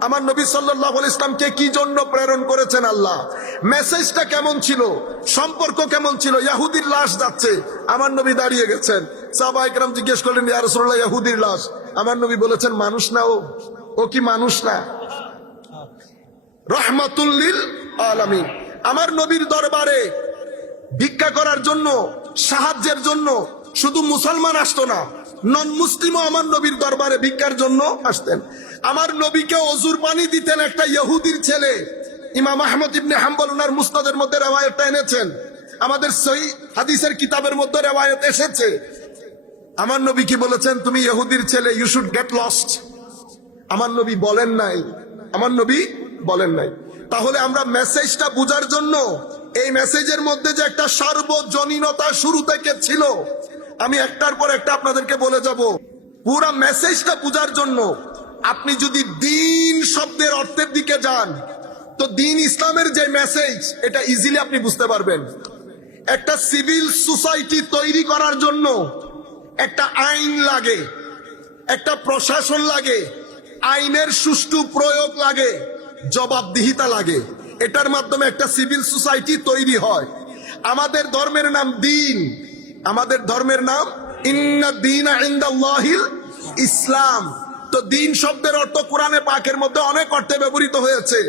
আমার নবী সাল্লাহ ইসলামকে কি জন্য প্রেরণ করেছেন আল্লাহ? মেসেজটা কেমন ছিল? সম্পর্ক কেমন ছিল? ইয়াহুদির লাশ যাচ্ছে। আমার নবী দাঁড়িয়ে গেছেন। একরাম জিজ্ঞেস করলেন, ইয়া রাসূলুল্লাহ, ইয়াহুদির লাশ? আমার নবী বলেছেন, মানুষ না ও। ও কি মানুষ না? রহমাতুল্লিল আলামিন। আমার নবীর দরবারে ভিক্ষা করার জন্য, সাহায্যের জন্য শুধু মুসলমান আসতো না। নন মুসলিমও আমার নবীর দরবারে ভিক্ষার জন্য আসতেন। আমার নবীকে অজুর পানি দিতেন একটা ইহুদির ছেলে। ইমাম আহমদ ইবনে হাম্বল, উনার মুস্তাদের মধ্যে রেওয়ায়তটা এনেছেন। আমাদের সহি হাদিসের কিতাবের মধ্যে রেওয়ায়ত এসেছে। আমার নবী কি বলেছেন? তুমি ইহুদির ছেলে ইউ শুড গেট লস্ট আমার নবী বলেন নাই। আমার নবী বলেন নাই। তাহলে আমরা মেসেজটা বুঝার জন্য এই মেসেজের মধ্যে যে একটা সার্বজনীনতা শুরু থেকে ছিল আমি একটার পর একটা আপনাদেরকে বলে যাব। পুরা মেসেজটা বুঝার জন্য। আপনি যদি দিন শব্দের অর্থের দিকে যান, তো দিন ইসলামের যে মেসেজ, এটা ইজিলি আপনি বুঝতে পারবেন। একটা সিভিল সোসাইটি তৈরি করার জন্য একটা আইন লাগে, একটা প্রশাসন লাগে, আইনের সুষ্ঠু প্রয়োগ লাগে, জবাবদিহিতা লাগে। এটার মাধ্যমে একটা সিভিল সোসাইটি তৈরি হয়। আমাদের ধর্মের নাম দিন। আমাদের ধর্মের নাম ইসলাম। তো দিন শব্দের অর্থ কোরআনে পাকের মধ্যে অনেক অর্থে ব্যবহৃত হয়েছে।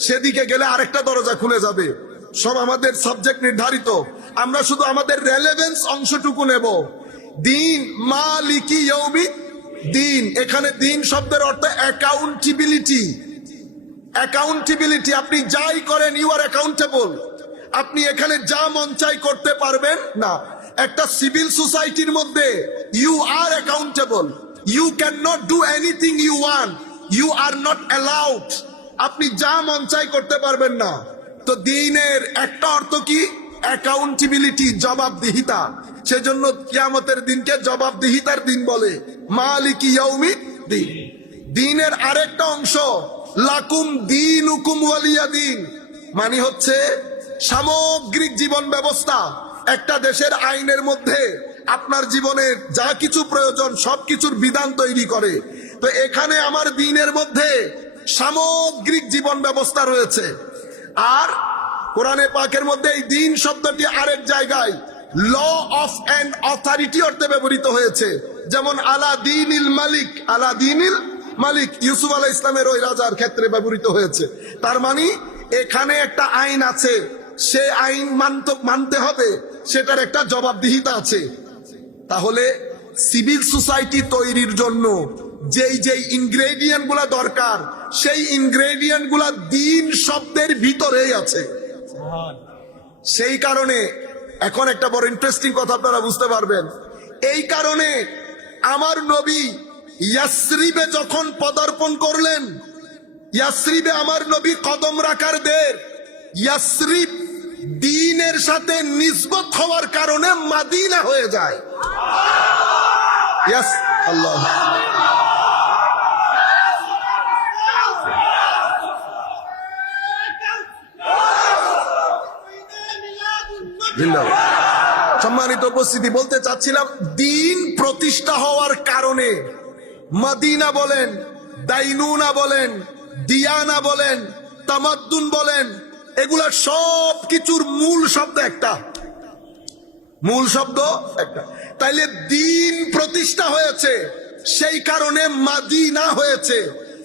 সেদিকে গেলে আরেকটা দরজা খুলে যাবে। সব আমাদের সাবজেক্ট নির্ধারিত। আমরা শুধু আমাদের রেলেভেন্স অংশটুকু নেব। দিন মালিকি ইয়ৌমি দিন। এখানে দিন শব্দের অর্থ অ্যাকাউন্টেবিলিটি অ্যাকাউন্টেবিলিটি আপনি যাই করেন ইউ আর অ্যাকাউন্টেবল আপনি এখানে যা মন চাই করতে পারবেন, না। একটা সিভিল সোসাইটির মধ্যে you are accountable you can not do anything you one you are not allowed আপনি যা মন চাই করতে পারবেন না। তো দিনের একটা অর্থ কি? অ্যাকাউন্টেবিলিটি জবাবদিহিতা। সেজন্য কিয়ামতের দিনকে জবাবদিহিতার দিন বলে। মালিকি ইয়াউমি দিন। দিনের আরেকটা অংশ, লাকুম দিন হুকুম ওয়ালিয়া দিন। মানে হচ্ছে সামগ্রিক জীবন ব্যবস্থা। একটা দেশের আইনের মধ্যে আপনার জীবনের যা কিছু প্রয়োজন সবকিছুর বিধান তৈরি করে। তো এখানে আমার দিনের মধ্যে সামগ্রিক জীবন ব্যবস্থা রয়েছে। আর কোরআনে পাকের মধ্যে এই দিন শব্দটি আরেক জায়গায় ল অফ অ্যান্ড অথরিটি অর্থে ব্যবহৃত হয়েছে। যেমন, আলা দিন ইল মালিক, আলা দিন ইল মালিক, ইউসুফ আলাহ ইসলামের ওই রাজার ক্ষেত্রে ব্যবহৃত হয়েছে। তার মানে এখানে একটা আইন আছে। সে আইন মানতে হবে। সেটার একটা জবাবদিহিতা আছে। তাহলে সিভিল সোসাইটি তৈরির জন্য যেই যেই ইনগ্রেডিয়েন্টগুলা দরকার, সেই ইনগ্রেডিয়েন্টগুলা দিন শব্দের ভিতরেই আছে। সেই কারণে, এখন একটা বড় ইন্টারেস্টিং কথা আপনারা বুঝতে পারবেন। এই কারণে আমার নবী ইয়াসরিবে যখন পদার্পণ করলেন, ইয়াসরিবে আমার নবী কদম রাখার দের ইয়াসরিব দিনের সাথে নিসবত হওয়ার কারণে মাদিনা হয়ে যায় আল্লাহ। সম্মানিত উপস্থিতি, বলতে চাচ্ছিলাম, দিন প্রতিষ্ঠা হওয়ার কারণে মদিনা বলেন, দাইনুনা বলেন, দিয়ানা বলেন, তামাদ্দুন বলেন এগুলা সব কিছুর মূল শব্দ একটা। মূল শব্দ একটা। তাইলে দিন প্রতিষ্ঠা হয়েছে, সেই কারণে মাদিনা হয়েছে।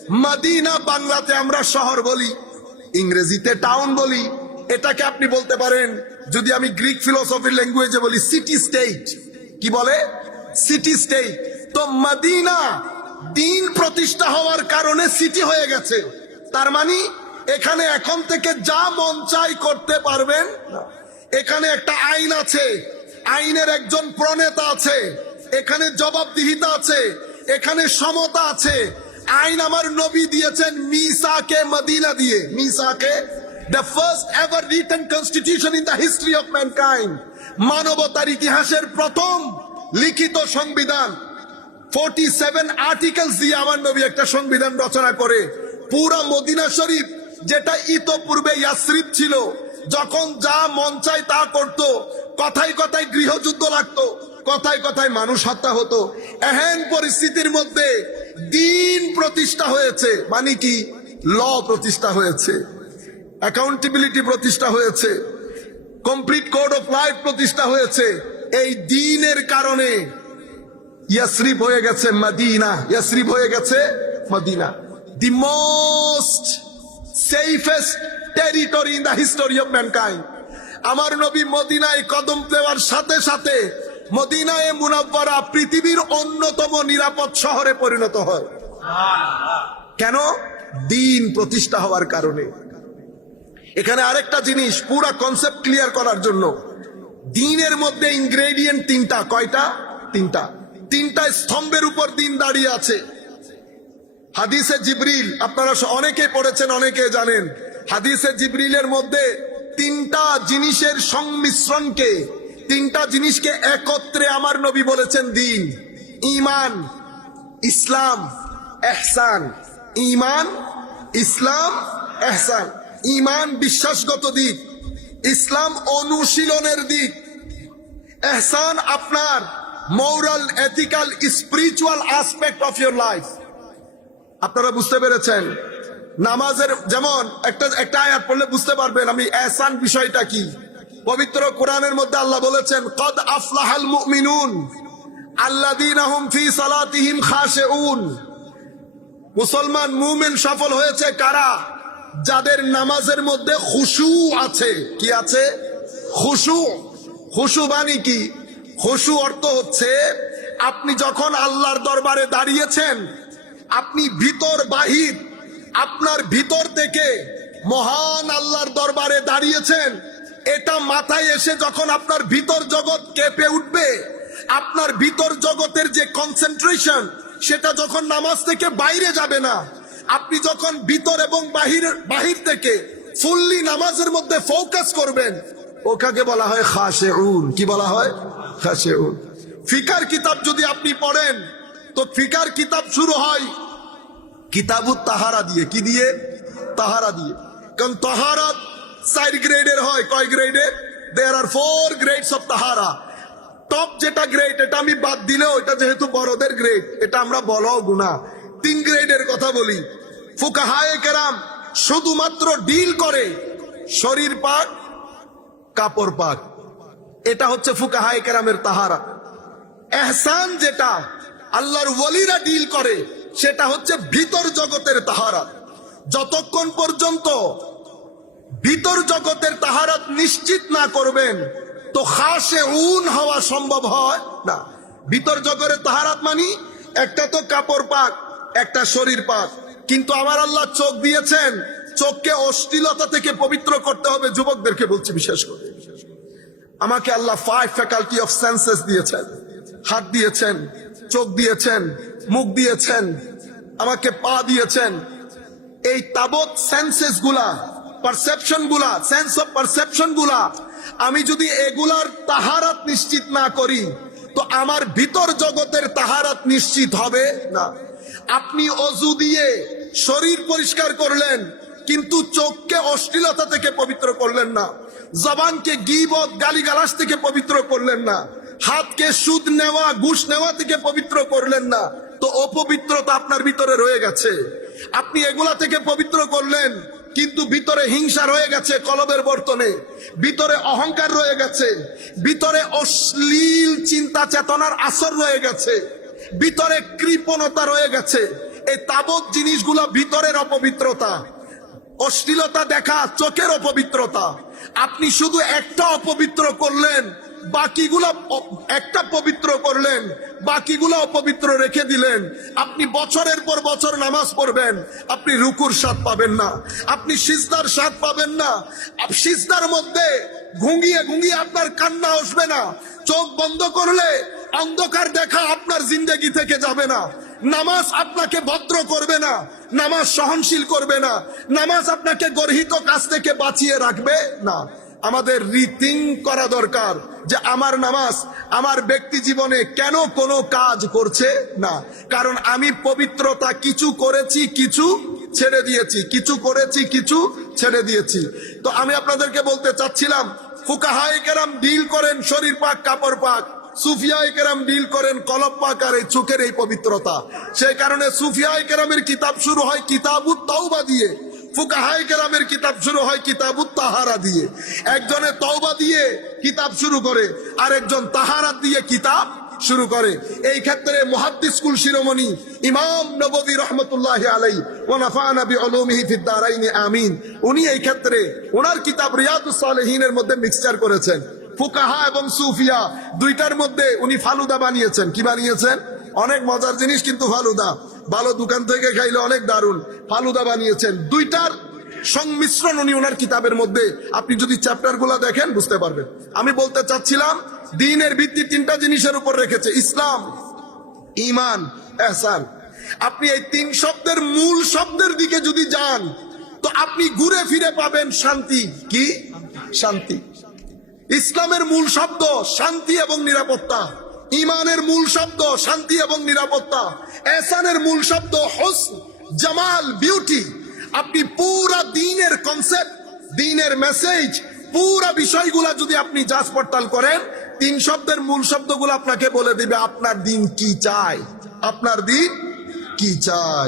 মাদিনা বাংলাতে আমরা শহর বলি, ইংরেজিতে টাউন বলি। এটাকে আপনি বলতে পারেন, যদি আমি গ্রিক ফিলোসফির ল্যাঙ্গুয়েজে বলি, সিটি স্টেট। কি বলে? City state. তো মাদিনা দিন প্রতিষ্ঠা হওয়ার কারণে সিটি হয়ে গেছে। তার মানে এখানে এখন থেকে যা মন চাই করতে পারবেন, এখানে একটা আইন আছে। আইনের একজন প্রণেতা আছে, এখানে জবাবদিহিতা আছে, এখানে সমতা আছে। আইন আমার নবী দিয়েছেন মিসাকে মদিনা দিয়ে। মিসাকে the first ever written constitution in the history of mankind মানবতার ইতিহাসের প্রথম লিখিত সংবিধান। ফোর্টি সেভেন আর্টিকেলস দিয়ে আমার নবী একটা সংবিধান রচনা করে। পুরা মদিনা শরীফ যেটা ইতোপূর্বে ইয়াসরিফ ছিল, যখন যা মন চায় তা করত, কথায় কথায় গৃহযুদ্ধ লাগতো, কথায় কথায় মানুষ হত্যা হতো। এহেন পরিস্থিতির মধ্যে দিন প্রতিষ্ঠা হয়েছে মানে কি? ল প্রতিষ্ঠা হয়েছে অ্যাকাউন্টেবিলিটি প্রতিষ্ঠা হয়েছে কমপ্লিট কোড অফ লাইফ প্রতিষ্ঠা হয়েছে। এই দিনের কারণে ইয়াসরিফ হয়ে গেছে মদিনা ইয়াসরিফ হয়ে গেছে Medina. The most safest territory in the history of mankind আমার নবী মদিনায় কদম দেওয়ার সাথে সাথে মদিনায় মুনাব্বারা পৃথিবীর অন্যতম নিরাপদ শহরে পরিণত হয়। কেন? দিন প্রতিষ্ঠা হওয়ার কারণে। এখানে আরেকটা জিনিস পুরা কনসেপ্ট ক্লিয়ার করার জন্য। দিনের মধ্যে ইনগ্রেডিয়েন্ট তিনটা। কয়টা? তিনটা। তিনটা স্তম্ভের উপর দিন দাঁড়িয়ে আছে। হাদিসে জিবরিল, আপনারা অনেকে পড়েছেন অনেকে জানেন। হাদিসে জিবরিলের মধ্যে তিনটা জিনিসের সংমিশ্রণকে তিনটা জিনিসকে একত্রে আমার নবী বলেছেন দিন। ইমান ইসলাম, এহসান। ইমান ইসলাম, এহসান। ইমান বিশ্বাসগত দিক, ইসলাম অনুশীলনের দিক। এহসান আপনার moral ethical spiritual aspect of your life আপনারা বুঝতে পেরেছেন? নামাজের যেমন একটা একটা আয়াত পড়লে বুঝতে পারবেন আমি এহসান বিষয়টা কি। পবিত্র কোরআনের মধ্যে আল্লাহ বলেছেন, কদ আফলাহাল মুমিনুন আল্লাযীনা হুম ফি সালাতিহিম খাশিউন। মুসলমান মুমিন সফল হয়েছে কারা? যাদের নামাজের মধ্যে খুশু আছে। কি আছে? খুশু। খুশু বাণী কি? খুশু অর্থ হচ্ছে, আপনি যখন আল্লাহর দরবারে দাঁড়িয়েছেন আপনি ভিতর বাহির, আপনার ভিতর থেকে মহান আল্লাহর দরবারে দাঁড়িয়েছেন। এটা মাথায় এসে যখন আপনার ভিতর জগৎ কেঁপে উঠবে, আপনার ভিতর জগতের যে কনসেন্ট্রেশন সেটা যখন নামাজ থেকে বাইরে যাবে না, আপনি যখন ভিতর এবং বাহির বাহির থেকে ফুললি নামাজের মধ্যে ফোকাস করবেন, ওখাকে বলা হয় খাসে উন কি বলা হয়? খাসে উন ফিকার কিতাব যদি আপনি পড়েন, তো ফিকার কিতাব শুরু হয় কিতাবুত তাহারা দিয়ে, কি দিয়ে? তাহারা দিয়ে। কারণ তাহারাত চার গ্রেডের হয়। কয় গ্রেডের there are four grades of তাহারা। টপ যেটা গ্রেড এটা আমি বাদ দিলেও এটা যেহেতু বড়দের গ্রেড এটা আমরা বলাও গুণা। তিন গ্রেডের কথা বলি। ফুকাহায়ে কেরাম শুধুমাত্র ডিল করে শরীর পাক, কাপড় পাক। এটা হচ্ছে ফুকাহায়ে কেরামের তাহারা। এহসান যেটা আল্লাহর ওয়ালিরা ডিল করে সেটা হচ্ছে ভিতর জগতের তাহারাত যতক্ষণ পর্যন্ত ভিতর জগতের তাহারাত নিশ্চিত না করবেন, তো খাসে উন হওয়া সম্ভব হয় না। ভিতর জগতের তাহারাত মানি একটা তো কাপড় পাক, একটা শরীর পাক। কিন্তু আমার আল্লাহ চোখ দিয়েছেন, চোখকে অশ্লীলতা থেকে পবিত্র করতে হবে, যুবকদেরকে বলছি বিশেষ করে। আমাকে আল্লাহ ফাইভ ফ্যাকাল্টি অফ সেন্সেস দিয়েছেন, হাত দিয়েছেন চোখ দিয়েছেন, মুখ দিয়েছেন, আমাকে পা দিয়েছেন। এই তাবৎ সেন্সেসগুলা পারসেপশনগুলা সেন্স অফ পারসেপশনগুলা আমি যদি এগুলার তাহারাত নিশ্চিত না করি, তো আমার ভিতর জগতের তাহারাত নিশ্চিত হবে না। আপনি অজু দিয়ে শরীর পরিষ্কার করলেন, কিন্তু চোখকে অশ্লীলতা থেকে পবিত্র করলেন না। জবানকে গিবত গালিগালাস থেকে পবিত্র করলেন না। হাতকে সুদ নেওয়া, ঘুষ নেওয়া থেকে পবিত্র করলেন না। তো অপবিত্রতা আপনার ভিতরে রয়ে গেছে। আপনি এগুলা থেকে পবিত্র করলেন, কিন্তু ভিতরে হিংসা রয়ে গেছে কলবের বর্তনে। ভিতরে অহংকার রয়ে গেছে। ভিতরে অশ্লীল চিন্তা চেতনার আসর রয়ে গেছে। ভিতরে কৃপণতা রয়ে গেছে। এই তাবৎ জিনিসগুলো ভিতরের অপবিত্রতা। অশ্লীলতা দেখা চোখের অপবিত্রতা। আপনি শুধু একটা অপবিত্র করলেন বাকিগুলা একটা পবিত্র করলেন, বাকিগুলো অপবিত্র রেখে দিলেন। আপনি বছরের পর বছর নামাজ পড়বেন, আপনি রুকুর স্বাদ পাবেন না, আপনি সিজদার স্বাদ পাবেন না। সিজদার মধ্যে ঘুঙ্গিয়ে ঘুঙ্গিয়ে আপনার কান্না আসবে না। চোখ বন্ধ করলে অন্ধকার দেখা আপনার জিন্দগি থেকে যাবে না। নামাজ আপনাকে ভদ্র করবে না, নামাজ সহনশীল করবে না, নামাজ আপনাকে গর্হিত কাজ থেকে বাঁচিয়ে রাখবে না। আমাদের রিথিং করা দরকার যে আমার নামাজ আমার ব্যক্তি জীবনে কেন কোনো কাজ করছে না। কারণ আমি পবিত্রতা কিছু করেছি, কিছু ছেড়ে দিয়েছি, কিছু করেছি, কিছু ছেড়ে দিয়েছি। তো আমি আপনাদেরকে বলতে চাচ্ছিলাম ফুকাহাই কেরাম ডিল করেন শরীর পাক, কাপড় পাক। সুফিয়াই কেরাম ডিল করেন কলব পাকার এই চোখের এই পবিত্রতা। সেই কারণে কেরামের কিতাব শুরু হয় কিতাবুত তাওবা দিয়ে। আমিন। উনি এই ক্ষেত্রে ওনার কিতাব মধ্যে মিক্সচার করেছেন। ফুকাহা এবং সুফিয়া দুইটার মধ্যে উনি ফালুদা বানিয়েছেন। কি বানিয়েছেন? অনেক মজার জিনিস কিন্তু ফালুদা। ভালো দোকান থেকে খাইলে অনেক দারুণ। ফালুদা বানিয়েছেন। দুইটার সংমিশ্রণ উনি ওনার কিতাবের মধ্যে। আপনি যদি চ্যাপ্টারগুলা দেখেন, বুঝতে পারবেন। আমি বলতে চাচ্ছিলাম, দিনের ভিত্তি তিনটা জিনিসের উপর রেখেছে। ইসলাম, ইমান, এহসান। আপনি এই তিন শব্দের মূল শব্দের দিকে যদি যান, তো আপনি ঘুরে ফিরে পাবেন শান্তি। কি? শান্তি। ইসলামের মূল শব্দ, শান্তি এবং নিরাপত্তা। ইমানের মূল শব্দ শান্তি এবং নিরাপত্তা। এসানের মূল শব্দ হস জামাল বিউটি আপনি পুরা দিনের কনসেপ্ট দিনের মেসেজ পুরা বিষয়গুলা যদি আপনি যাচ পড়তাল করেন, তিন শব্দের মূল শব্দগুলো আপনাকে বলে দিবে, আপনার দিন কি চায়? আপনার দিন কি চায়?